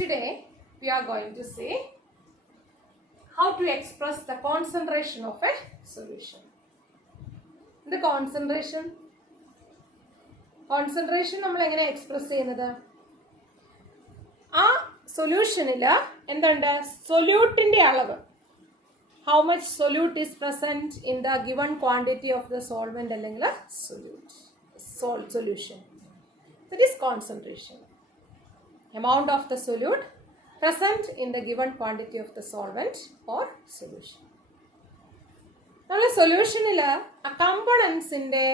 today we are going to see how to express the concentration of a solution. The concentration നമ്മൾ എങ്ങനെ express ചെയ്യുന്നത്? ആ സൊല്യൂഷനിൽ എന്തുണ്ട്? സൊല്യൂട്ടിന്റെ അളവ്, how much solute is present in the given quantity of the solvent അല്ലെങ്കിൽ solution. That is concentration. Amount of the solute present in the given quantity of the solvent or solution. നമ്മൾ സൊല്യൂഷനിൽ ആ കമ്പോണൻസിന്റെ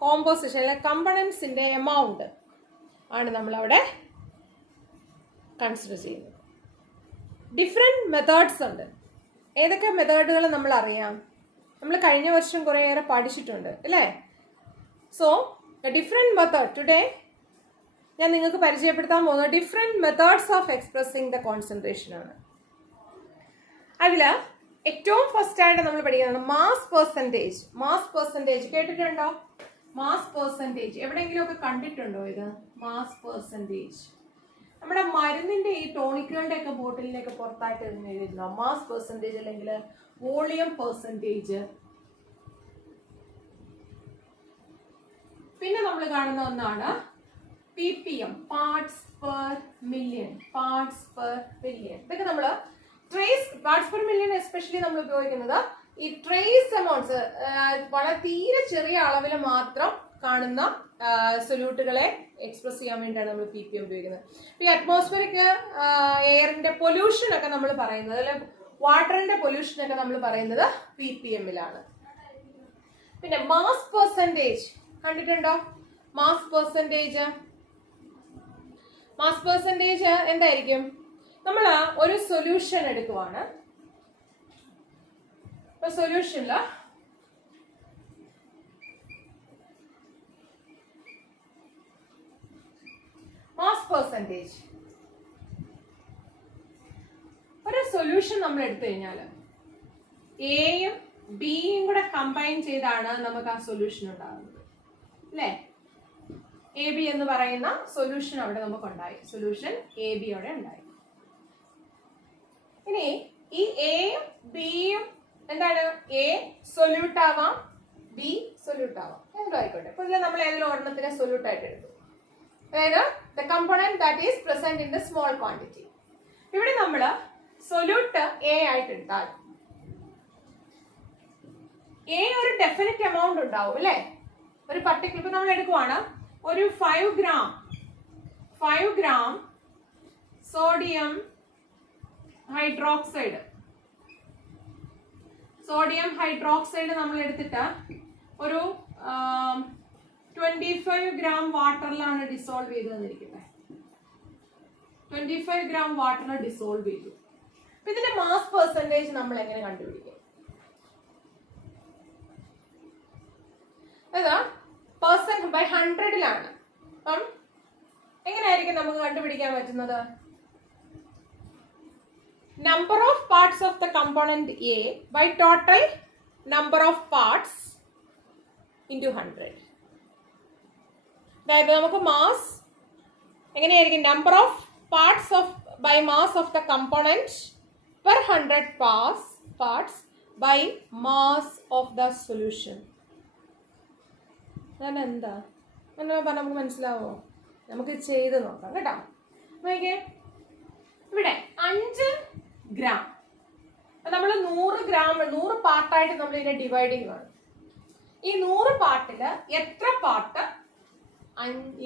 composition അല്ലെ കമ്പോണൻസിന്റെ amount ആണ് നമ്മളവിടെ consider ചെയ്യുന്നത്. Different methods ഉണ്ട്. ഏതൊക്കെ മെത്തേഡുകൾ നമ്മൾ അറിയാം? നമ്മൾ കഴിഞ്ഞ വർഷം കുറേയേറെ പഠിച്ചിട്ടുണ്ട് അല്ലേ? സോ ഡിഫറെൻറ്റ് മെത്തേഡ് ടുഡേ ഞാൻ നിങ്ങൾക്ക് പരിചയപ്പെടുത്താൻ പോകുന്നത് different methods of expressing the concentration ആണ്. അതിൽ ഏറ്റവും ഫസ്റ്റ് ആയിട്ട് നമ്മൾ പഠിക്കുന്നത് മാസ് പെർസെൻറ്റേജ്. മാസ് പെർസെൻറ്റേജ് കേട്ടിട്ടുണ്ടോ? മാസ് പെർസെൻറ്റേജ് എവിടെയെങ്കിലും ഒക്കെ കണ്ടിട്ടുണ്ടോ ഇത്? മാസ് പെർസെൻറ്റേജ് നമ്മുടെ മരുന്നിന്റെ ഈ ടോണിക്കുകളുടെ ഒക്കെ ബോട്ടിലിനൊക്കെ പുറത്തായിട്ട് എഴുതുന്നു മാസ് പെർസെൻറ്റേജ് അല്ലെങ്കിൽ വോളിയം പെർസെൻറ്റേജ്. പിന്നെ നമ്മൾ കാണുന്ന ഒന്നാണ് ppm, parts per million. Parts per million ഇതൊക്കെ നമ്മൾ trace parts per million especially നമ്മൾ ഉപയോഗിക്കുന്നത് ഈ ട്രേസ് എമൗണ്ട്സ് വളരെ തീരെ ചെറിയ അളവിൽ മാത്രം കാണുന്ന സൊല്യൂട്ടുകളെ എക്സ്പ്രസ് ചെയ്യാൻ വേണ്ടിയാണ് നമ്മൾ ppm ഉപയോഗിക്കുന്നത്. ഈ അറ്റ്മോസ്ഫിയറിക് എയറിന്റെ പൊല്യൂഷൻ ഒക്കെ നമ്മൾ പറയുന്നത് അല്ലെ വാട്ടറിന്റെ പൊല്യൂഷൻ ഒക്കെ നമ്മൾ പറയുന്നത് ppmലാണ്. പിന്നെ മാസ് പെർസെൻറ്റേജ് കണ്ടിട്ടുണ്ടോ? മാസ് പെർസെൻറ്റേജ് എന്തായിരിക്കും? നമ്മൾ ഒരു സൊല്യൂഷൻ എടുക്കുവാണ്. ഇപ്പൊ സൊല്യൂഷനില് മാസ് പെർസെൻറ്റേജ് ഒരു സൊല്യൂഷൻ നമ്മൾ എടുത്തു കഴിഞ്ഞാൽ എയും ബിയും കൂടെ കമ്പൈൻ ചെയ്താണ് നമുക്ക് ആ സൊല്യൂഷൻ ഉണ്ടാകുന്നത് അല്ലേ? എ ബി എന്ന് പറയുന്ന സൊല്യൂഷൻ അവിടെ നമുക്ക് ഉണ്ടായി. സൊല്യൂഷൻ എ ബി അവിടെ ഉണ്ടായി. ഇനി ഈ എയും ബിയും എന്താണ്? എ സൊല്യൂട്ട് ആവാം, ബി സൊല്യൂട്ട് ആവാം, എന്തോ ആയിക്കോട്ടെ. അപ്പൊ ഇതിൽ നമ്മൾ ഏതെങ്കിലും ഒരെണ്ണത്തിനെ സൊല്യൂട്ട് ആയിട്ട് എടുക്കും. അതായത് the component that is present in the small quantity. ഇവിടെ നമ്മൾ സൊല്യൂട്ട് എ ആയിട്ട് എടുത്താൽ എ ഒരു ഡെഫിനിറ്റ് എമൗണ്ട് ഉണ്ടാവും അല്ലെ? ഒരു പർട്ടിക്കുലർ ഇപ്പൊ നമ്മൾ എടുക്കുവാണ് ഒരു 5 ഗ്രാം സോഡിയം ഹൈഡ്രോക്സൈഡ് നമ്മൾ എടുത്തിട്ട് ഒരു 25 ഗ്രാം വാട്ടറിലാണ് ഡിസോൾവ് ചെയ്ത് തന്നിരിക്കുന്നത്. 25 ഗ്രാം വാട്ടറിൽ ഡിസോൾവ് ചെയ്തു. ഇതിന്റെ മാസ് പെർസെൻറ്റേജ് നമ്മൾ എങ്ങനെ കണ്ടുപിടിക്കും? അതാ പെർസെന്റ് ബൈ 100ലാണ്. അപ്പം എങ്ങനെയായിരിക്കും നമുക്ക് കണ്ടുപിടിക്കാൻ പറ്റുന്നത്? number of parts of the component A by total number of parts into 100. അതായത് നമുക്ക് മാസ് എങ്ങനെയായിരിക്കും? number of parts of by mass of the component per 100 parts by mass of the solution. എന്താ നമുക്ക് മനസ്സിലാവോ? നമുക്ക് ചെയ്ത് നോക്കാം കേട്ടോ. നോക്കിയേ, ഇവിടെ 5 ഗ്രാം നമ്മൾ 100 പാർട്ടായിട്ട് നമ്മൾ ഇതിനെ ഡിവൈഡ് ചെയ്യുകയാണ്. ഈ 100 പാർട്ടില് എത്ര പാർട്ട്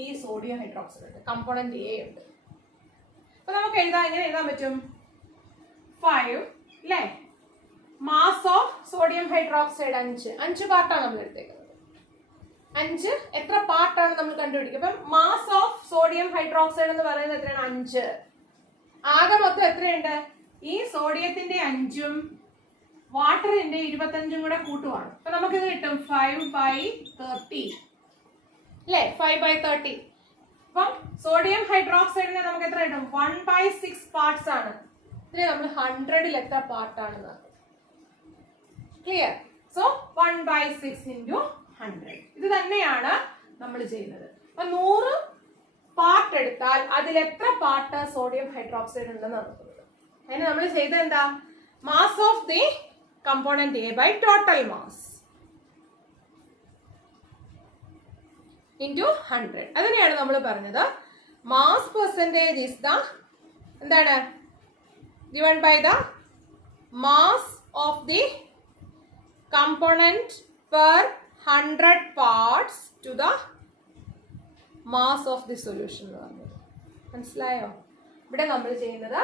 ഈ സോഡിയം ഹൈഡ്രോക്സൈഡ് ഉണ്ട്? കമ്പോണന്റ് എ ഉണ്ട്. അപ്പൊ നമുക്ക് എങ്ങനെ എഴുതാൻ പറ്റും? 5 അല്ലേ? മാസ് ഓഫ് സോഡിയം ഹൈഡ്രോക്സൈഡ് 5 പാർട്ടാണ് നമ്മൾ എടുത്തേക്കുന്നത്. 5 എത്ര പാർട്ടാണ് നമ്മൾ കണ്ടുപിടിക്കുക? അപ്പം മാസ് ഓഫ് സോഡിയം ഹൈഡ്രോക്സൈഡ് എന്ന് പറയുന്നത് എത്രയാണ്? 5. ആകെ മൊത്തം എത്രയുണ്ട്? ഈ സോഡിയത്തിന്റെ 5ഉം വാട്ടറിന്റെ 25ഉം കൂടെ കൂട്ടുവാണ്. അപ്പൊ നമുക്കിത് കിട്ടും 5/30 അല്ലേ? 5/30. അപ്പം സോഡിയം ഹൈഡ്രോക്സൈഡിനെ നമുക്ക് എത്ര കിട്ടും? 1/6 പാർട്സ് ആണ്. ഇതിന് നമ്മൾ 100ൽ എത്ര പാർട്ടാണെന്ന് ക്ലിയർ? സോ 1/6 × 100. ഇത് തന്നെയാണ് നമ്മൾ ചെയ്യുന്നത്. അപ്പൊ 100 പാർട്ട് എടുത്താൽ അതിൽ എത്ര പാർട്ട് സോഡിയം ഹൈഡ്രോക്സൈഡ് ഉണ്ടെന്ന് നോക്കുന്നത്. അതിന് നമ്മൾ ചെയ്ത എന്താ, mass of the component A by total mass into 100. അതിനെയാണ് നമ്മൾ പറഞ്ഞത് മാസ് പെർസെൻറ്റേജ് ഈസ് ദ എന്താണ് given by the mass of the component per 100 parts to the mass of the solution എന്ന് പറഞ്ഞത്. മനസ്സിലായോ? ഇവിടെ നമ്മൾ ചെയ്യുന്നത്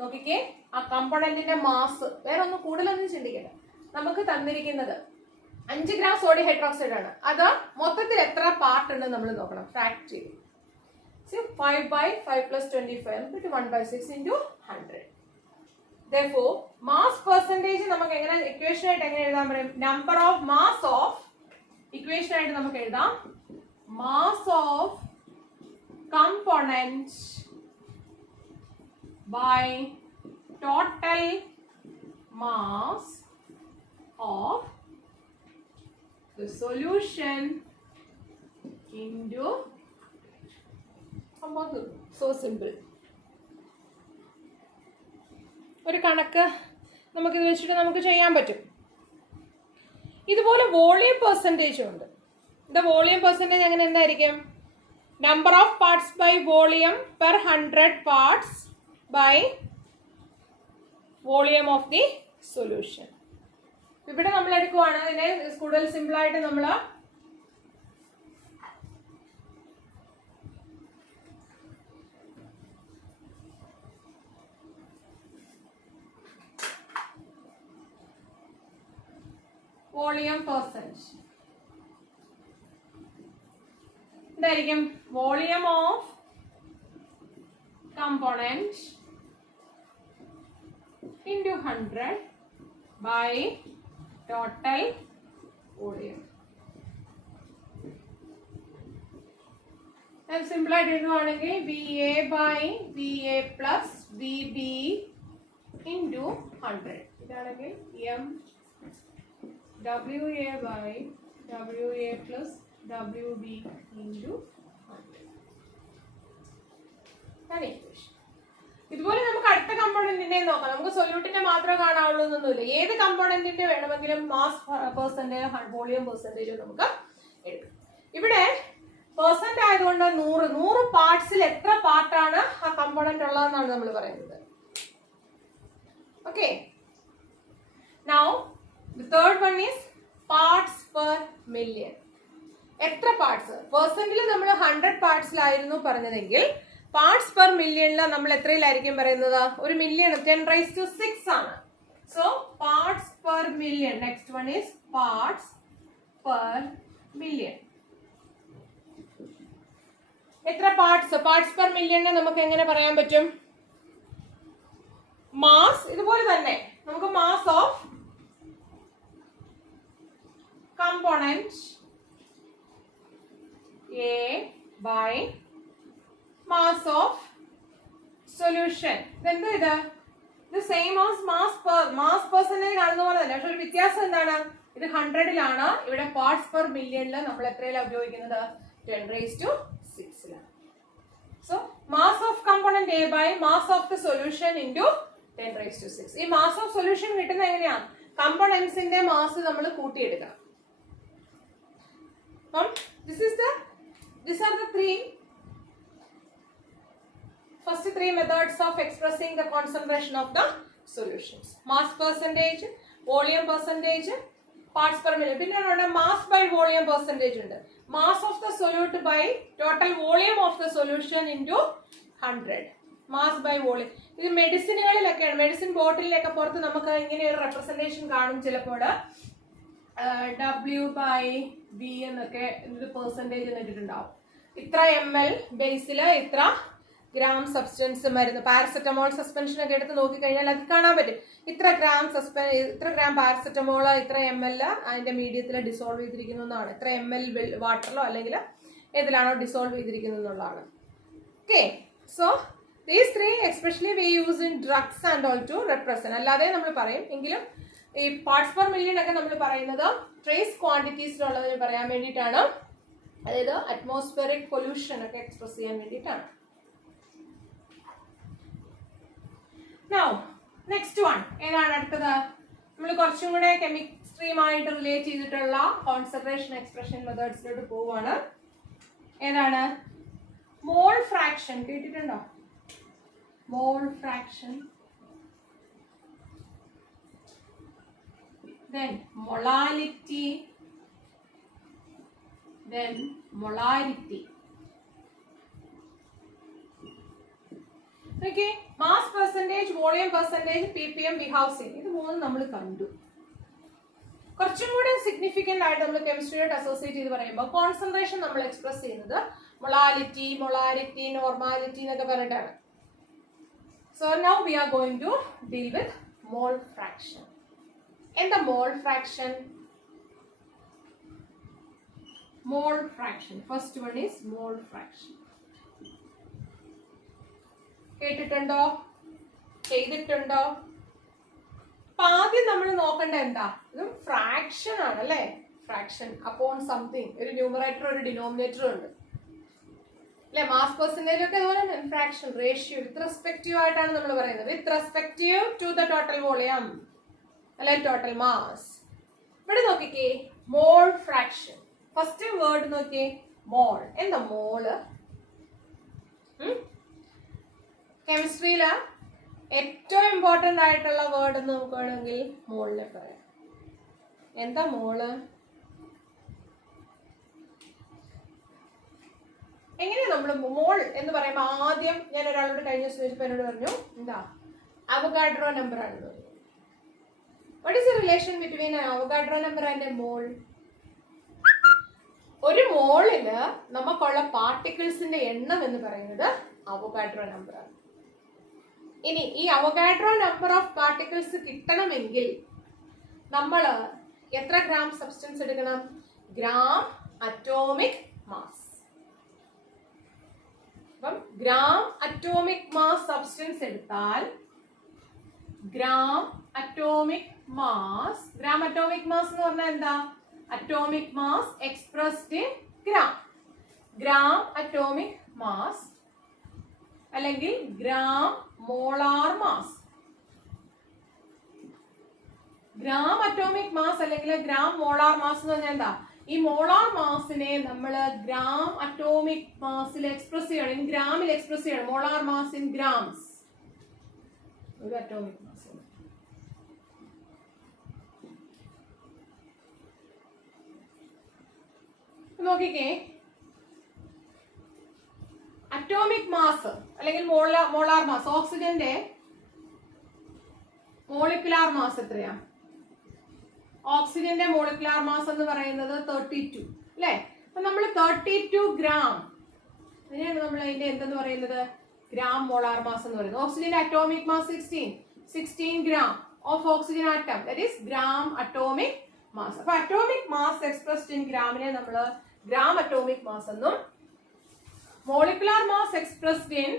നോക്കിക്കേ, ആ കമ്പോണന്റിന്റെ മാസ് വേറെ ഒന്നും കൂടുതലൊന്നും ചിന്തിക്കണ്ട. നമുക്ക് തന്നിരിക്കുന്നത് 5 ഗ്രാം സോഡിയം ഹൈഡ്രോക്സൈഡ് ആണ്. അത് മൊത്തത്തിൽ എത്ര പാർട്ട് ഉണ്ട് നമ്മൾ നോക്കണം. ഫ്രാക്ട് ചെയ്യും. 5 by 5 plus 25 into 1 by 6 into 100. Therefore, mass percentage നമുക്ക് എങ്ങനെ ഇക്വേഷൻ ആയിട്ട് എങ്ങനെ എഴുതാൻ പറയും? Number of mass of equation ആയിട്ട് നമുക്ക് എഴുതാം mass of component by total mass of the solution into so simple. ഒരു കണക്ക് നമുക്കിത് വെച്ചിട്ട് നമുക്ക് ചെയ്യാൻ പറ്റും. ഇതുപോലെ വോളിയം പെർസെൻറ്റേജ് ഉണ്ട്. ഇത് വോളിയം പെർസെൻറ്റേജ് അങ്ങനെ എന്തായിരിക്കും? Number of parts by volume per 100 parts by volume of the solution. ഇവിടെ നമ്മൾ എടുക്കുവാണ് ഇതിനെ കൂടുതൽ സിമ്പിൾ ആയിട്ട് നമ്മൾ വോളിയം പെർസെന്റ് എന്തായിരിക്കും? Volume of component into 100 by total volume. Simple ആയിട്ട് എഴുതുവാണെങ്കിൽ VA by VA plus VB into 100. ഇതാണെങ്കിൽ WA by WA plus WB into 100. ഇതുപോലെ നമുക്ക് അടുത്ത കമ്പോണന്റിനെ നോക്കാം. നമുക്ക് സൊല്യൂട്ടിനെ മാത്രമേ കാണാവുള്ളൂ എന്നൊന്നുമില്ല. ഏത് കമ്പോണന്റിന്റെ വേണമെങ്കിലും മാസ് പെർസെന്റേജ് വോളിയം പെർസെന്റേജ് നമുക്ക് എടുക്കാം. ഇവിടെ പെർസെന്റ് ആയതുകൊണ്ട് 100 പാർട്സിൽ എത്ര പാർട്ടാണ് ആ കമ്പോണന്റ് ഉള്ളതെന്നാണ് നമ്മൾ പറയുന്നത്. Okay, now the third one is parts per million. എത്ര പാർട്സ് പെർസെന്റിൽ നമ്മൾ 100 പാർട്സിലായിരുന്നു പറഞ്ഞതെങ്കിൽ പാർട്സ് പെർ മില്യണിൽ നമ്മൾ എത്രയിലായിരിക്കും പറയുന്നത്? ഒരു മില്യൺ 10⁻⁶ ആണ്. So parts per million. Next one is parts per million. എത്ര പാർട്സ് പെർ മില്യണിനെ നമുക്ക് എങ്ങനെ പറയാൻ പറ്റും? മാസ് ഇതുപോലെ തന്നെ നമുക്ക് mass of component A by mass of solution. ഇതെന്താ ഇത്? ഇത് സെയിം ആസ് മാസ് പെർസെന്റേജ് കാണുന്ന പോലെ തന്നെ. പക്ഷെ ഒരു വ്യത്യാസം എന്താണ്? ഇത് 100ലാണ്. ഇവിടെ പാർട്സ് പെർ മില്യണിൽ നമ്മൾ എത്രയിലാണ് ഉപയോഗിക്കുന്നത്? 10⁻⁶ so mass of component A by mass of the solution into 10⁻⁶. ഈ മാസ് ഓഫ് സൊല്യൂഷൻ കിട്ടുന്നത് എങ്ങനെയാണ്? കമ്പോണന്റ്സിന്റെ മാസ് നമ്മൾ കൂട്ടിയെടുക്കണം. These are the first three methods of expressing the concentration of the solutions. Mass percentage, volume percentage, parts per million. പിന്നെ ഇവിടെ mass by volume percentage ഉണ്ട്. Mass of the solute by total volume of the solution into 100. Mass by volume. ഇത് മെഡിസിനുകളിലൊക്കെയാണ്. Medicine ബോട്ടിലൊക്കെ പുറത്ത് നമുക്ക് ഇങ്ങനെ ഒരു representation കാണും ചിലപ്പോൾ. W/B എന്നൊക്കെ ഒരു പെർസെൻറ്റേജ് എന്നിട്ടുണ്ടാവും. ഇത്ര ml ബേസിൽ ഇത്ര ഗ്രാം സബ്സ്റ്റൻസ് മരുന്ന്. പാരസെറ്റമോൾ സസ്പെൻഷൻ ഒക്കെ എടുത്ത് നോക്കിക്കഴിഞ്ഞാൽ അത് കാണാൻ പറ്റും. ഇത്ര ഗ്രാം പാരസെറ്റമോൾ ഇത്ര ml അതിന്റെ മീഡിയത്തിൽ ഡിസോൾവ് ചെയ്തിരിക്കുന്നു എന്നാണ്. ഇത്ര ml വാട്ടറിലോ അല്ലെങ്കിൽ ഏതിലാണോ ഡിസോൾവ് ചെയ്തിരിക്കുന്നത് എന്നുള്ളതാണ്. Okay, so these three especially we use in drugs and all to represent. അല്ലാതെ നമ്മൾ പറയും. എങ്കിലും ഈ പാർട്സ് പെർ മില്യൺ ഒക്കെ നമ്മൾ പറയുന്നത് ട്രേസ് ക്വാണ്ടിറ്റീസിലുള്ളതിന് പറയാൻ വേണ്ടിയിട്ടാണ് അതായത് അറ്റ്മോസ്ഫിയറിക് പൊല്യൂഷൻ ഒക്കെ എക്സ്പ്രസ് ചെയ്യാൻ വേണ്ടിയിട്ടാണ്. Now, next one ഏതാണ് അടുത്തത്? നമ്മൾ കുറച്ചും കൂടെ കെമിസ്ട്രിയുമായിട്ട് റിലേറ്റ് ചെയ്തിട്ടുള്ള കോൺസെൻട്രേഷൻ എക്സ്പ്രഷൻ മെത്തേഡ്സിലോട്ട് പോവാണ്. ഏതാണ്? മോൾ ഫ്രാക്ഷൻ കേട്ടിട്ടുണ്ടോ? Mole fraction, then molality, then molarity. Okay, mass percentage, volume percentage, ppm we have seen. ഇത് മൂന്നും നമ്മൾ കണ്ടു. കുറച്ചും കൂടെ സിഗ്നിഫിക്കന്റ് ആയിട്ട് നമ്മൾ കെമിസ്ട്രിയോട് അസോസിയേറ്റ് ചെയ്ത് പറയുമ്പോൾ കോൺസെൻട്രേഷൻ നമ്മൾ എക്സ്പ്രസ് ചെയ്യുന്നത് മൊളാലിറ്റി, മൊളാരിറ്റി, നോർമാലിറ്റി എന്നൊക്കെ പറഞ്ഞിട്ടാണ്. So now we are going to deal with mole fraction. And the mole fraction, first one is mole fraction. കേട്ടിട്ടുണ്ടോ? ചെയ്തിട്ടുണ്ടോ? അപ്പൊ ആദ്യം നമ്മൾ നോക്കേണ്ട എന്താ? ഇത് ഫ്രാക്ഷൻ ആണ് അല്ലേ? ഫ്രാക്ഷൻ അപ്പോൺ സംതിങ്, ഒരു ന്യൂമറേറ്റർ ഒരു ഡിനോമിനേറ്റർ ഉണ്ട് അല്ലെ? മാസ് പെർസെന്റേജ് ഒക്കെ അതുപോലെ തന്നെ ഫ്രാക്ഷൻ, റേഷ്യോ വിത്ത് റെസ്പെക്റ്റീവ് ആയിട്ടാണ് നമ്മൾ പറയുന്നത്. With respective to the total volume അല്ലെ ടോട്ടൽ മാസ്. ഇവിടെ നോക്കിക്കേ, മോൾ ഫ്രാക്ഷൻ. ഫസ്റ്റ് വേർഡ് നോക്കിയേ, മോൾ. എന്താ മോള്? കെമിസ്ട്രിയില് ഏറ്റവും ഇമ്പോർട്ടന്റ് ആയിട്ടുള്ള വേർഡ് എന്ന് നമുക്ക് വേണമെങ്കിൽ മോളിനെ പറയാം. എന്താ മോള്? എങ്ങനെയാ നമ്മൾ മോൾ എന്ന് പറയുമ്പോൾ ആദ്യം ഞാൻ ഒരാളോട് കഴിഞ്ഞ ദിവസം ചോദിച്ചപ്പോൾ എന്നോട് പറഞ്ഞു എന്താ അവഗാഡ്രോ നമ്പർ ആണെന്ന് പറഞ്ഞു. What is the relation between an Avogadro number and a mole? ഒരു മോളില് നമുക്കുള്ള പാർട്ടിക്കിൾസിന്റെ എണ്ണം എന്ന് പറയുന്നത് അവഗാഡ്രോ നമ്പർ ആണ്. ഇനി ഈ അവഗാഡ്രോ നമ്പർ ഓഫ് പാർട്ടിക്കിൾസ് കിട്ടണമെങ്കിൽ നമ്മൾ എത്ര ഗ്രാം സബ്സ്റ്റൻസ് എടുക്കണം? Gram atomic mass. അപ്പം ഗ്രാം അറ്റോമിക് മാസ് സബ്സ്റ്റൻസ് എടുത്താൽ ഗ്രാം അറ്റോമിക് മാസ് എന്ന് പറഞ്ഞാൽ എന്താ? Atomic mass expressed in gram. Gram atomic mass അല്ലെങ്കിൽ gram molar mass. Gram atomic mass അല്ലെങ്കിൽ ഗ്രാം മോളാർ മാസ് എന്ന് പറഞ്ഞാൽ എന്താ? ഈ മോളാർ മാസിനെ നമ്മൾ ഗ്രാം അറ്റോമിക് മാസിൽ എക്സ്പ്രസ് ചെയ്യണം, ഇൻ ഗ്രാമിൽ എക്സ്പ്രസ് ചെയ്യണം. Molar mass in grams. ഒരു അറ്റോമിക് മാസ് നോക്കിക്കേ, അറ്റോമിക് മാസ് അല്ലെങ്കിൽ മോളാർ മാസ്, ഓക്സിജന്റെ മോളിക്കുലാർ മാസ് എത്രയാ? ഓക്സിജന്റെ മോളിക്കുലാർ മാസ് എന്ന് പറയുന്നത് 32 അല്ലെ? അപ്പൊ നമ്മൾ 32 ഗ്രാം, അതിനെയാണ് നമ്മൾ അതിന്റെ എന്തെന്ന് പറയുന്നത്? ഗ്രാം മോളാർ മാസ് എന്ന് പറയുന്നത്. ഓക്സിജന്റെ atomic mass 16 gram of oxygen atom, that is gram atomic mass. അപ്പൊ അറ്റോമിക് മാസ് എക്സ്പ്രസ്ഡ് ഇൻ ഗ്രാമിനെ നമ്മൾ ഗ്രാം അറ്റോമിക് മാസ് എന്നും molecular mass expressed in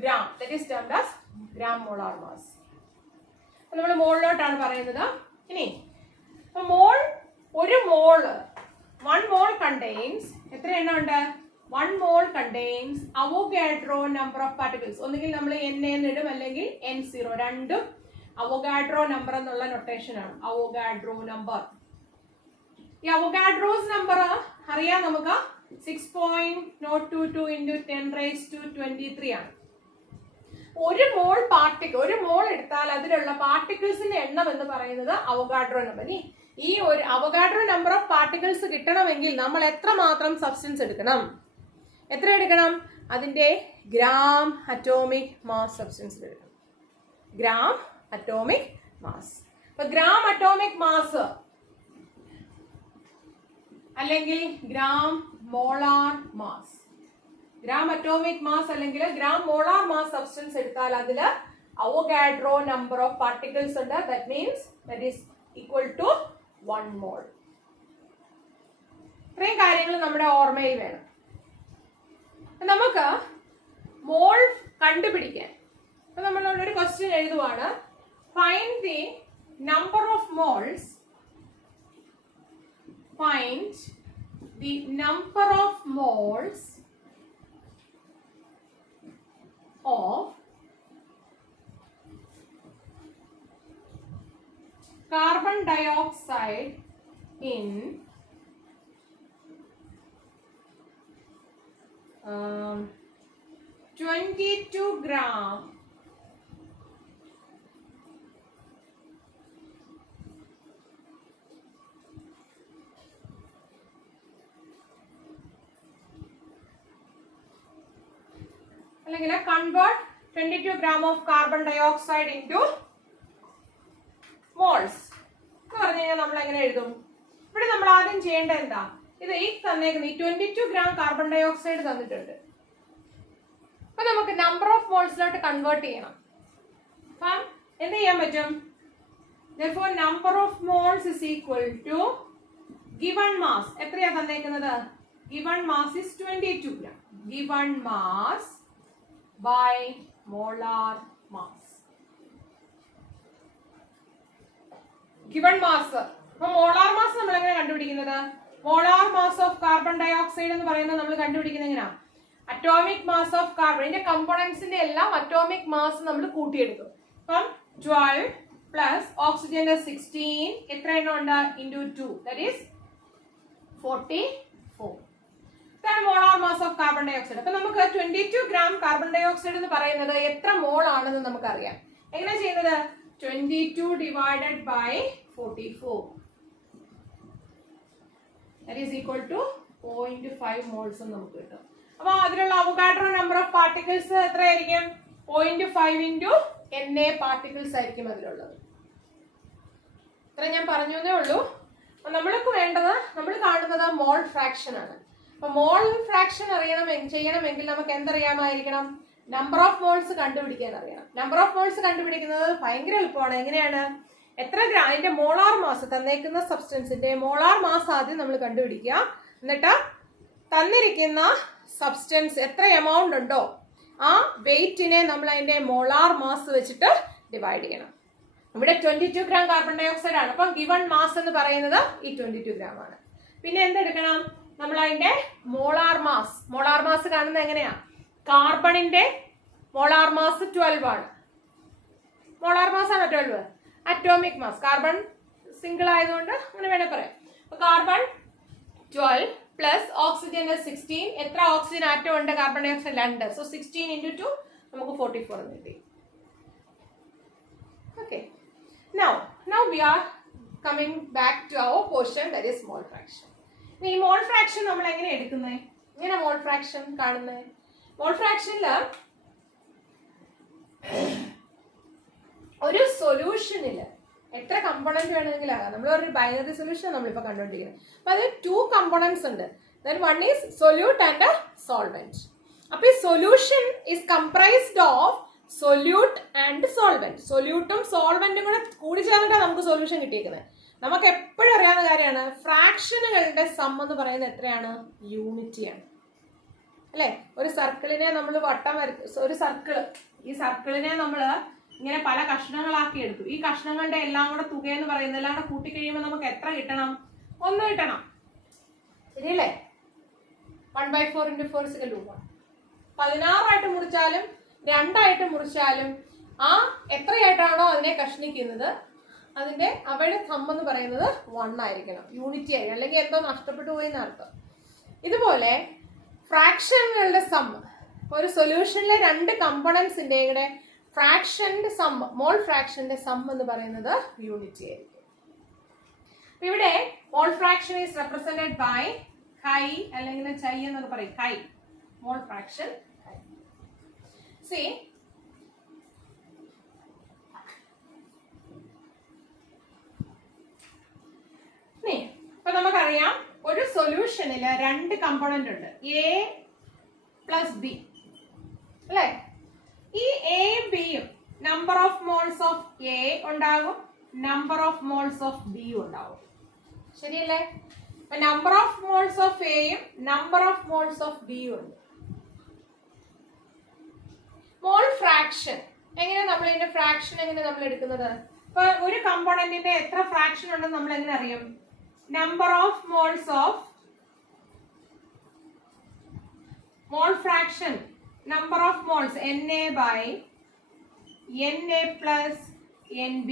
gram, that is termed as gram molar mass. നമ്മൾ മോളിലോട്ടാണ് പറയുന്നത്. ഇനി മോൾ, ഒരു മോള്, 1 മോൾ കണ്ടെയ്ൻസ് എത്ര എണ്ണം ഉണ്ട്? 1 mole contains Avogadro number of particles. ഒന്നുകിൽ നമ്മൾ n എന്നിടും അല്ലെങ്കിൽ n0, രണ്ടും അവോഗാഡ്രോ നമ്പർ എന്നുള്ള നൊട്ടേഷൻ ആണ്. അവോഗാഡ്രോ നമ്പർ, ഈ അവോഗാഡ്രോസ് നമ്പർ അറിയാം നമുക്ക്, 6.022 into 10⁻23 ആണ്. ഒരു മോൾ പാർട്ടിക്കിൾ, ഒരു മോൾ എടുത്താൽ അതിലുള്ള പാർട്ടിക്കിൾസിന്റെ എണ്ണം എന്ന് പറയുന്നത് അവോഗാഡ്രോ നമ്പർ. ഈ ഒരു അവോഗാഡ്രോ നമ്പർ ഓഫ് പാർട്ടിക്കിൾസ് കിട്ടണമെങ്കിൽ നമ്മൾ എത്രമാത്രം സബ്സ്റ്റൻസ് എടുക്കണം? എത്ര എടുക്കണം? അതിന്റെ ഗ്രാം അറ്റോമിക് മാസ് സബ്സ്റ്റൻസ് എടുക്കണം. Gram atomic mass. അപ്പൊ ഗ്രാം അറ്റോമിക് മാസ് അല്ലെങ്കിൽ gram molar mass, gram atomic mass അല്ലെങ്കിൽ ഗ്രാം മോളാർ മാസ് സബ്സ്റ്റൻസ് എടുത്താൽ അതിൽ അവോഗാഡ്രോ നമ്പർ ഓഫ് പാർട്ടിക്കിൾസ് ഉണ്ട്. That means that is equal to 1 mole. ഇത്രയും കാര്യങ്ങൾ നമ്മുടെ ഓർമ്മയിൽ വേണം. നമുക്ക് മോൾ കണ്ടുപിടിക്കാൻ അപ്പൊ നമ്മളോട് ഒരു ക്വസ്റ്റ്യൻ എഴുതുവാണ്. Find the number of moles, find the number of moles of carbon dioxide in 22 gram അല്ലെങ്കിൽ convert 22 gram of carbon dioxide into moles എന്ന് പറഞ്ഞു കഴിഞ്ഞാൽ നമ്മൾ എങ്ങനെ എഴുതും? ഇവിടെ നമ്മൾ ആദ്യം ചെയ്യേണ്ടത് എന്താ? ഇത് ഈ തന്നേക്കുന്ന ഈ 22 gram കാർബൺ ഡൈ ഓക്സൈഡ് തന്നിട്ടുണ്ട്. അപ്പൊ നമുക്ക് നമ്പർ ഓഫ് മോൾസിലോട്ട് കൺവേർട്ട് ചെയ്യണം. അപ്പം എന്ത് ചെയ്യാൻ പറ്റും? therefore number of moles is equal to given mass. എത്രയാ തന്നേക്കുന്നത്? given mass is 22 gram. given mass by molar mass. given mass. അപ്പൊ മോളാർ മാസ് നമ്മൾ എങ്ങനെ കണ്ടുപിടിക്കുന്നത്? Molar mass of carbon dioxide എന്ന് പറയുന്നത് നമ്മൾ കണ്ടുപിടിക്കുന്നത് എങ്ങനെയാ? അറ്റോമിക് മാസ് ഓഫ് കാർബൺ, ഇതിന്റെ കമ്പോണൻസിന്റെ എല്ലാം അറ്റോമിക് മാസ് നമ്മൾ കൂട്ടിയെടുക്കും. അപ്പം 12 പ്ലസ് ഓക്സിജന്റെ 16 എത്ര എണ്ണം ഉണ്ട്? Into 2 that is 44. ഇതാണ് molar mass of carbon dioxide. അപ്പൊ നമുക്ക് 22 gram കാർബൺ ഡൈ ഓക്സൈഡ് എന്ന് പറയുന്നത് എത്ര മോൾ ആണെന്ന് നമുക്കറിയാം. എങ്ങനെ ചെയ്യുന്നത്? 22 divided by 44 that is equal to 0.5 moles എന്ന് നമുക്ക് കിട്ടും. അപ്പൊ അതിലുള്ള അവോഗാഡ്രോ നമ്പർ ഓഫ് പാർട്ടിക്കിൾസ് എത്രയായിരിക്കും? 0.5 into Na പാർട്ടിക്കിൾസ് ആയിരിക്കും അതിലുള്ളത്. ഇത്ര ഞാൻ പറഞ്ഞതേ ഉള്ളൂ. അപ്പൊ നമ്മൾക്ക് വേണ്ടത്, നമ്മൾ കാണുന്നത് മോൾ ഫ്രാക്ഷൻ ആണ്. അപ്പൊ മോൾ ഫ്രാക്ഷൻ ചെയ്യണമെങ്കിൽ നമുക്ക് എന്തറിയാമായിരിക്കണം? നമ്പർ ഓഫ് മോൾസ് കണ്ടുപിടിക്കാൻ അറിയണം. നമ്പർ ഓഫ് മോൾസ് കണ്ടുപിടിക്കുന്നത് ഭയങ്കര എളുപ്പമാണ്. എങ്ങനെയാണ്? എത്ര ഗ്രാം, അതിന്റെ മോളാർ മാസ്, തന്നേക്കുന്ന സബ്സ്റ്റൻസിന്റെ മോളാർ മാസ് ആദ്യം നമ്മൾ കണ്ടുപിടിക്കുക. എന്നിട്ട് തന്നിരിക്കുന്ന സബ്സ്റ്റൻസ് എത്ര എമൗണ്ട് ഉണ്ടോ ആ വെയിറ്റിനെ നമ്മൾ അതിന്റെ മോളാർ മാസ് വെച്ചിട്ട് ഡിവൈഡ് ചെയ്യണം. ഇവിടെ 22 gram കാർബൺ ഡൈ ഓക്സൈഡ് ആണ്. അപ്പം ഗിവൺ മാസ് എന്ന് പറയുന്നത് ഈ 22 gram ആണ്. പിന്നെ എന്തെടുക്കണം? നമ്മൾ അതിന്റെ മോളാർ മാസ് കാണുന്നത് എങ്ങനെയാ? കാർബണിന്റെ മോളാർ മാസ് 12 ആണ്. മോളാർ മാസ് ആണ് 12. അറ്റോമിക് മാസ്, കാർബൺ സിംഗിൾ ആയതുകൊണ്ട് അങ്ങനെ വേണേ പറയാം. Carbon 12 plus oxygen 16. എത്ര ഓക്സിജൻ ആറ്റം ഉണ്ട്? Carbon dioxide 2. So 16 into 2 നമുക്ക് 44 എന്ന് കിട്ടി. Okay. Now we are coming back to our portion, that is mole fraction. ഈ മോൾ ഫ്രാക്ഷൻ നമ്മൾ എങ്ങനെ എടുക്കുന്നത്? ഇങ്ങനെ മോൾ ഫ്രാക്ഷൻ കാണുന്നത്? മോൾ ഫ്രാക്ഷനില് ഒരു സൊല്യൂഷനില് എത്ര കമ്പോണന്റ് വേണമെങ്കിലും ആകാം. നമ്മൾ ഒരു ബൈനറി സൊല്യൂഷൻ നമ്മളിപ്പോ കണ്ടുകൊണ്ടിരിക്കുന്നത്. അപ്പൊ അത് 2 components ഉണ്ട്. One is solute and solvent. അപ്പൊ ഈ solution is comprised of solute and solvent. സൊല്യൂട്ടും സോൾവെന്റും കൂടി ചേർന്നിട്ടാണ് നമുക്ക് സൊല്യൂഷൻ കിട്ടിയിരിക്കുന്നത്. നമുക്ക് എപ്പോഴും അറിയാവുന്ന കാര്യമാണ്, ഫ്രാക്ഷനുകളുടെ സം എന്ന് പറയുന്നത് എത്രയാണ്? യൂണിറ്റിയാണ് അല്ലെ? ഒരു സർക്കിളിനെ നമ്മൾ ഒരു സർക്കിള്, ഈ സർക്കിളിനെ നമ്മൾ ഇങ്ങനെ പല കഷ്ണങ്ങളാക്കി എടുത്തു. ഈ കഷ്ണങ്ങളുടെ എല്ലാം കൂടെ തുകയെന്ന് പറയുന്നത് എല്ലാം കൂടെ കൂട്ടിക്കഴിയുമ്പോൾ നമുക്ക് എത്ര കിട്ടണം? 1 കിട്ടണം. ശരിയല്ലേ? 1/4 into 4 is equal to 1. 16 മുറിച്ചാലും 2 മുറിച്ചാലും ആ എത്രയായിട്ടാണോ അതിനെ കഷ്ണിക്കുന്നത് അതിന്റെ അവയുടെ സം എന്ന് പറയുന്നത് 1 ആയിരിക്കണം. യൂണിറ്റി ആയിരിക്കണം. അല്ലെങ്കിൽ എന്തോ നഷ്ടപ്പെട്ടു പോയി എന്നർത്ഥം. ഇതുപോലെ ഫ്രാക്ഷനുകളുടെ സം, ഒരു സൊല്യൂഷനിലെ 2 കമ്പോണൻസിന്റെ കൂടെ ഫ്രാക്ഷന്റെ സം, മോൾ ഫ്രാക്ഷന്റെ സം എന്ന് പറയുന്നത് യൂണിറ്റി ആയിരിക്കും. ഇവിടെ mole fraction is represented by chi, അല്ലെങ്കിൽ ചൈ എന്നൊക്കെ പറയും. chi, mole fraction. സി ഇപ്പൊ നമുക്കറിയാം ഒരു സൊല്യൂഷനില് 2 കമ്പോണന്റ് ഉണ്ട്, എ പ്ലസ് ബി അല്ലെ? ഈ എ ബിയും number of moles of A ഉണ്ടാകും, number of moles of B ഉണ്ടാകും. ശരിയല്ലേ? നമ്പർ ഓഫ് മോൾസ് ഓഫ് എയും നമ്പർ ഓഫ് മോൾസ് ഓഫ് ബിയും ഉണ്ട്. മോൾ ഫ്രാക്ഷൻ എങ്ങനെ നമ്മൾ ഇതിന്റെ ഫ്രാക്ഷൻ എങ്ങനെ നമ്മൾ എടുക്കുന്നത്? ഇപ്പൊ ഒരു കമ്പോണന്റിന്റെ എത്ര ഫ്രാക്ഷൻ ഉണ്ടെന്ന് നമ്മൾ എങ്ങനെ അറിയും? Number of moles of mole fraction number of moles Na by Na plus Nb.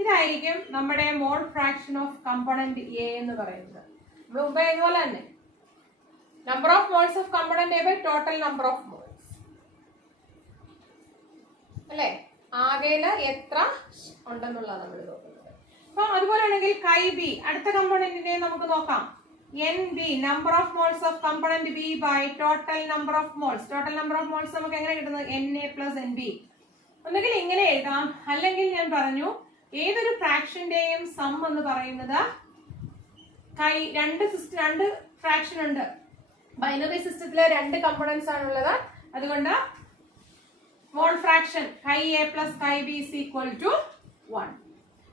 ഇതായിരിക്കും നമ്മുടെ mole fraction of component A എന്ന് പറയുന്നത്. നമ്മൾ മുമ്പേ ഇതുപോലെ തന്നെ number of moles of component A by total number of moles അല്ലേ, ആകെയില് എത്ര ഉണ്ടെന്നുള്ളതാണ് നമ്മൾ നോക്കുന്നത്. അപ്പൊ അതുപോലെ ആണെങ്കിൽ കൈ ബി, അടുത്ത കമ്പോണന്റിനെ നമുക്ക് നോക്കാം. NB, number of moles of component B by total number of moles. Total number of moles നമുക്ക് എങ്ങനെ കിട്ടുന്നത്? Na plus Nb. ഒന്നുകിൽ ഇങ്ങനെ എഴുതാം, അല്ലെങ്കിൽ ഞാൻ പറഞ്ഞു ഏതൊരു ഫ്രാക്ഷന്റെയും സം എന്ന് പറയുന്നത് രണ്ട് ഫ്രാക്ഷൻ ഉണ്ട്. ബൈനറി സിസ്റ്റത്തിലെ 2 കമ്പോണൻസ് ആണുള്ളത്. അതുകൊണ്ട് mole fraction chi A plus chi B is equal to 1.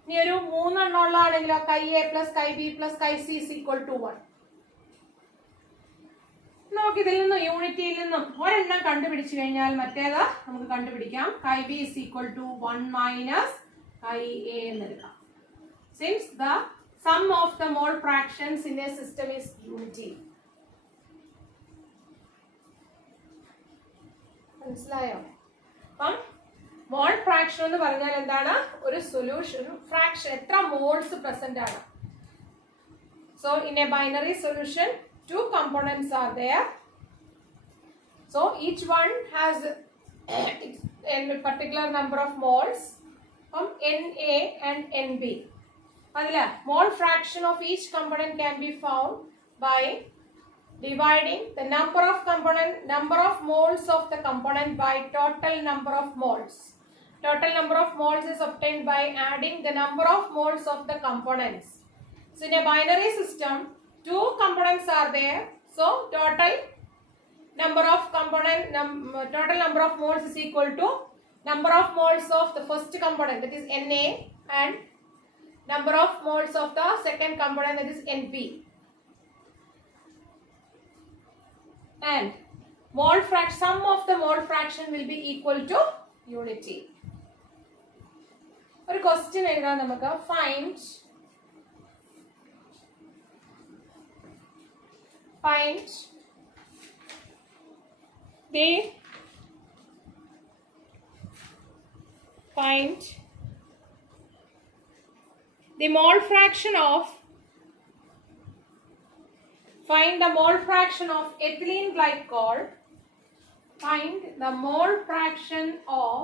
ഇനി ഒരു 3 എണ്ണം ഉള്ളതാണെങ്കിലോ chi A plus chi B plus chi C is equal to 1. നമുക്ക് ഇതിൽ നിന്നും യൂണിറ്റിയിൽ നിന്നും ഒരെണ്ണം കണ്ടുപിടിച്ചു കഴിഞ്ഞാൽ മറ്റേത് നമുക്ക് കണ്ടുപിടിക്കാം. Chi B is equal to 1 minus chi A എന്നെടുക്കാം. Since the sum of the mole fractions in a system is unity. മനസ്സിലായോ? അപ്പം മോൾ ഫ്രാക്ഷൻ എന്ന് പറഞ്ഞാൽ എന്താണ്? ഒരു സൊല്യൂഷൻ ഫ്രാക്ഷൻ എത്ര മോൾസ് പ്രസന്റ് ആണ്. So in a binary solution 2 components are there. So each one has a particular number of moles from Na and Nb. Adila mole fraction of each component can be found by dividing the number of moles of the component by total number of moles. Total number of moles is obtained by adding the number of moles of the components. So in a binary system 2 components are there, so total number of moles is equal to number of moles of the first component, that is Na, and number of moles of the second component, that is Np. And sum of the mole fraction will be equal to unity. ഒരു question എഴുതാം നമുക്ക്. Find the mole fraction of ethylene glycol. Find the mole fraction of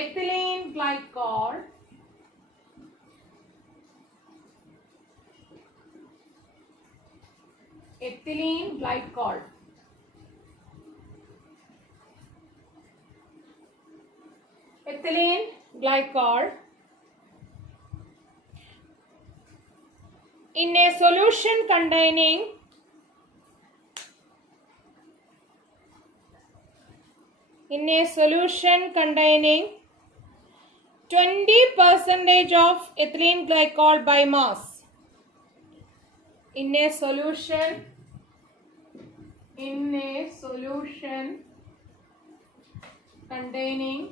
ethylene glycol in a solution containing 20% of ethylene glycol by mass. In a solution containing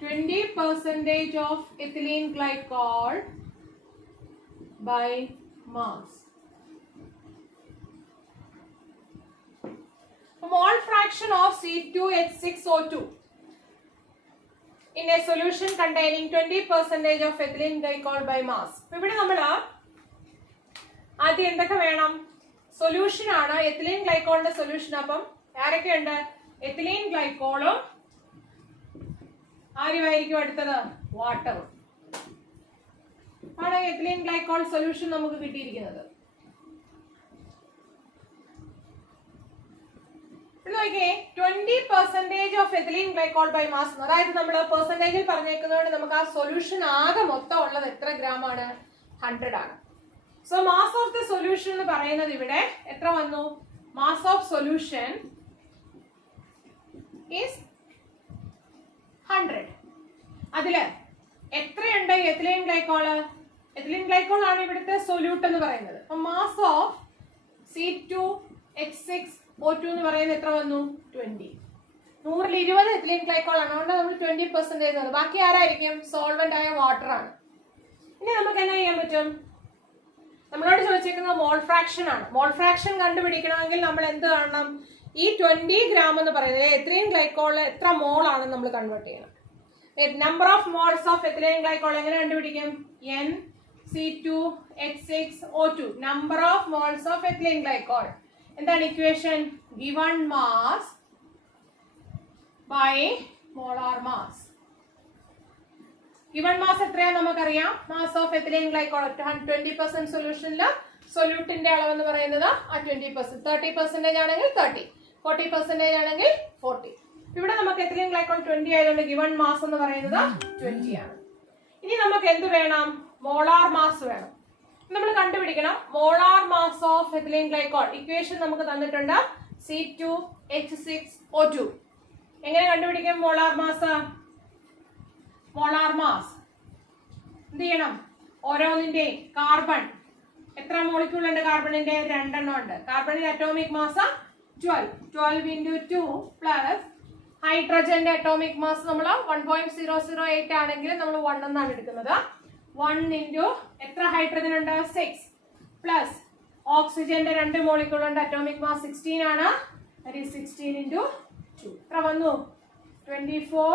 20% of ethylene glycol by mass. Mole fraction of C2H6O2 in a solution containing 20% of ethylene glycol by mass. ഇവിടെ നമ്മൾ ആദ്യം എന്തൊക്കെ വേണം? Solution ആണ്, ethylene ഗ്ലൈക്കോളിന്റെ solution. അപ്പം ആരൊക്കെയുണ്ട്? Ethylene ഗ്ലൈക്കോളും ആരുമായിരിക്കും അടുത്തത്? വാട്ടറും ആണ് എത്തിലീൻ ഗ്ലൈക്കോൾ സൊല്യൂഷൻ നമുക്ക് കിട്ടിയിരിക്കുന്നത്. നോക്കിയേ, 20% of ethylene glycol by mass. അതായത് നമ്മൾ പെർസെന്റേജിൽ പറഞ്ഞേക്കുന്നതുകൊണ്ട് നമുക്ക് ആ സൊല്യൂഷൻ ആകെ മൊത്തം ഉള്ളത് എത്ര ഗ്രാം ആണ്? 100 ആണ്. So mass of the solution എന്ന് പറയുന്നത് ഇവിടെ എത്ര വന്നു? Mass of solution is 100. അതില് എത്രയുണ്ട് എത്തിലീൻ ഗ്ലൈക്കോള്? എത്തിലീൻ ഗ്ലൈക്കോൾ ആണ് ഇവിടുത്തെ സൊല്യൂട്ട് എന്ന് പറയുന്നത്. അപ്പൊ മാസ് ഓഫ് C2H6O2 എന്ന് പറയുന്നത് എത്ര വന്നു? 20. 100-20 എത്തിലീൻ ഗ്ലൈക്കോൾ ആണ്. അതുകൊണ്ട് നമ്മൾ 20%. ബാക്കി ആരായിരിക്കും? സോൾവെന്റ് ആയ വാട്ടർ ആണ്. ഇനി നമുക്ക് എന്നാ ചെയ്യാൻ പറ്റും? നമ്മളോട് ചോദിച്ചിരിക്കുന്നത് മോൾ ഫ്രാക്ഷൻ ആണ്. മോൾ ഫ്രാക്ഷൻ കണ്ടുപിടിക്കണമെങ്കിൽ നമ്മൾ എന്ത് കാണണം? ഈ 20 ഗ്രാം എന്ന് പറയുന്നത് എത്രയും ഗ്ലൈക്കോളിൽ എത്ര മോൾ ആണ് നമ്മൾ കൺവേർട്ട് ചെയ്യണം. Number of moles of ethylene glycol എങ്ങനെ കണ്ടുപിടിക്കും? NC2H6O2 number of moles of ethylene glycol. എന്താണ് equation? Given mass by molar mass. Given mass എത്രയാ നമുക്കറിയാം. മാസ് ഓഫ് എത്തിലീൻ ഗ്ലൈക്കോൾ 20% സൊല്യൂഷനിൽ സൊല്യൂട്ടിന്റെ അളവെന്ന് പറയുന്നത് ആ 20%. 30% ആണെങ്കിൽ 30, 40% ആണെങ്കിൽ 40. ഇവിടെ നമുക്ക് എത്തിലീൻ ഗ്ലൈക്കോൾ 20 ആയതുകൊണ്ട് ഗിവൺ മാസ് എന്ന് പറയുന്നത് 20 ആണ്. ഇനി നമുക്ക് എന്ത് വേണം? മോളാർ മാസ് വേണം. നമ്മൾ കണ്ടുപിടിക്കണം molar mass of ethylene glycol. Equation നമുക്ക് തന്നിട്ടുണ്ട് C2H6O2. എങ്ങനെ കണ്ടുപിടിക്കും മോളാർ മാസ്? മോളാർ മാസ് എന്ത് ചെയ്യണം? ഓരോന്നിന്റെ കാർബൺ എത്ര മോളിക്യൂൾ ഉണ്ട്? കാർബണിന്റെ 2 എണ്ണം ഉണ്ട്. കാർബണിന്റെ അറ്റോമിക് മാസ് 12 into 2 പ്ലസ് ഹൈഡ്രജന്റെ അറ്റോമിക് മാസ് നമ്മൾ 1.008 ആണെങ്കിൽ നമ്മൾ 1 എന്നാണ് എടുക്കുന്നത്. 1 into എത്ര ഹൈഡ്രജൻ ഉണ്ട്? 6 പ്ലസ് ഓക്സിജന്റെ 2 മോളിക്യൂൾ ഉണ്ട്. അറ്റോമിക് മാസ് 16 ആണ്. 16 into 2 എത്ര വന്നു? 24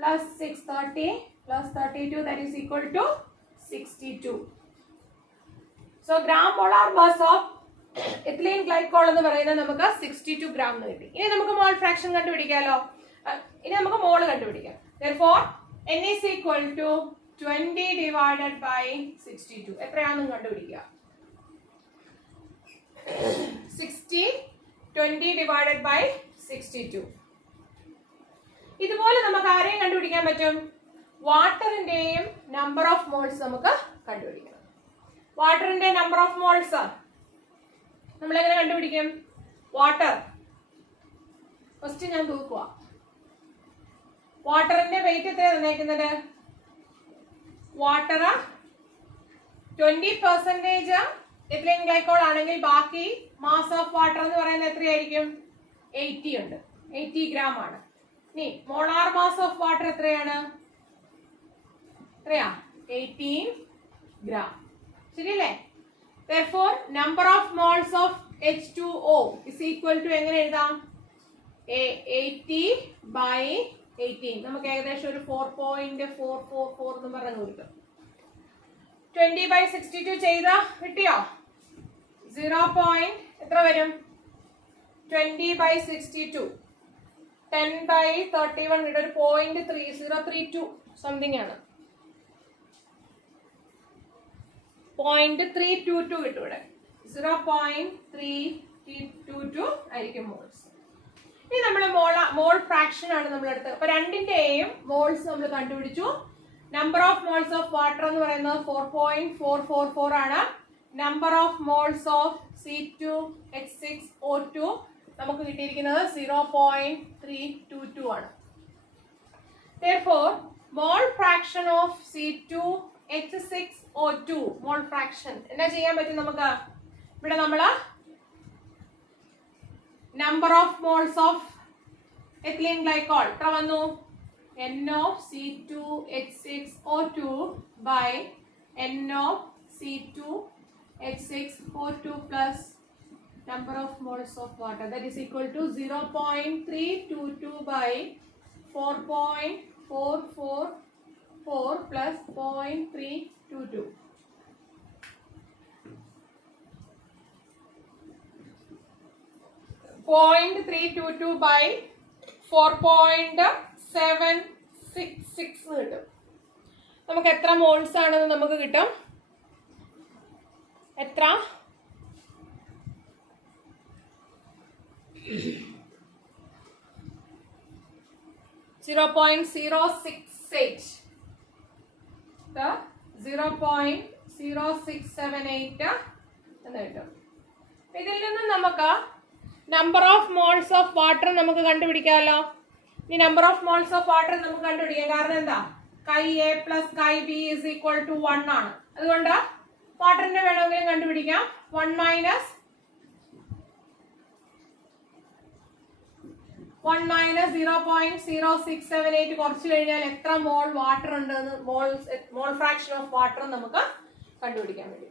plus 6 30 plus 32 that is equal to 62. So gram molar mass of ethylene glycol എന്ന് പറയുന്നത് നമുക്ക് 62 gram എന്ന് കിട്ടി. ഇനി നമുക്ക് മോൾ ഫ്രാക്ഷൻ കണ്ടുപിടിക്കാലോ. ഇനി നമുക്ക് മോൾ കണ്ടുപിടിക്കാം. Therefore n is equal to 20 divided by 62. എത്രയാണെന്ന് കണ്ടുപിടിക്കുക. 60 20 divided by 62. ഇതുപോലെ നമുക്ക് ആരെയും കണ്ടുപിടിക്കാൻ പറ്റും? വാട്ടറിന്റെയും നമ്പർ ഓഫ് മോൾസ് നമുക്ക് കണ്ടുപിടിക്കണം. വാട്ടറിന്റെ നമ്പർ ഓഫ് മോൾസ് നമ്മൾ എങ്ങനെ കണ്ടുപിടിക്കും? വാട്ടർ ഫസ്റ്റ് ഞാൻ തൂക്കുക. വാട്ടറിന്റെ വെയിറ്റ് എത്രയാണ് തന്നേക്കുന്നത്? വാട്ടർ 20% എത്തിലീൻ ഗ്ലൈക്കോൾ ആണെങ്കിൽ ബാക്കി മാസ് ഓഫ് വാട്ടർ എന്ന് പറയുന്നത് എത്രയായിരിക്കും? 80 ഉണ്ട്. 80 ഗ്രാം ആണ്. ഇനി മോളാർ മാസ് ഓഫ് വാട്ടർ എത്രയാണ്? എത്രയാ? 18 ഗ്രാം. ശരിയല്ലേ? Therefore number of moles of H2O is equal to എങ്ങനെ എഴുതാം? 80 by 18. നമുക്ക് ഏകദേശം ഒരു 4.444 എന്ന് പറഞ്ഞു കൊടുക്കാം. 20 by 62 ചെയ്താ കിട്ടിയോ? 0. എത്ര വരും? 20 by 62 10 by 31 ഇവിടെ ഒരു 0.3032 സംതിങ് ആണ്. 0.322 കിട്ടും ഇവിടെ. 0.322 ആയിരിക്കും മോൾസ്. ഇനി നമ്മൾ മോൾ ഫ്രാക്ഷൻ ആണ് നമ്മൾ എടുത്തത്. അപ്പൊ രണ്ടിന്റെയും മോൾസ് നമ്മൾ കണ്ടുപിടിച്ചു. Number of moles of water എന്ന് പറയുന്നത് 4.444 ആണ്. Number of moles of C2H6O2 നമുക്ക് കിട്ടിയിരിക്കുന്നത് 0.322 ആണ്. Therefore mole fraction of C2H6O2 mole fraction എന്നാ ചെയ്യാൻ പറ്റും നമുക്ക്? ഇവിടെ നമ്മൾ number of moles of ethylene glycol എത്ര വന്നു? N of C2H6O2 by N of C2H6O2 plus number of moles of water, that is equal to 0.322 by 4.444 plus 0.322. 0.322 by 4.766 കിട്ടും. നമുക്ക് എത്ര മോൾസ് ആണെന്ന് നമുക്ക് കിട്ടും? എത്ര? 0.068 0.0678 എന്ന് കിട്ടും. ഇതിൽ നിന്ന് നമുക്ക് number of moles of water നമുക്ക് കണ്ടുപിടിക്കാമല്ലോ. ഈ number of moles of water നമുക്ക് കണ്ടുപിടിക്കാം. കാരണം എന്താ? chi A plus chi B is equal to 1 ആണ്. അതുകൊണ്ട് വാട്ടറിന്റെ വേണമെങ്കിലും കണ്ടുപിടിക്കാം. 1 minus 0.0678 കുറച്ച് കഴിഞ്ഞാൽ എത്ര മോൾ വാട്ടർ ഉണ്ടെന്ന് മോൾ ഫ്രാക്ഷൻ ഓഫ് വാട്ടർ നമുക്ക് കണ്ടുപിടിക്കാൻ വേണ്ടി.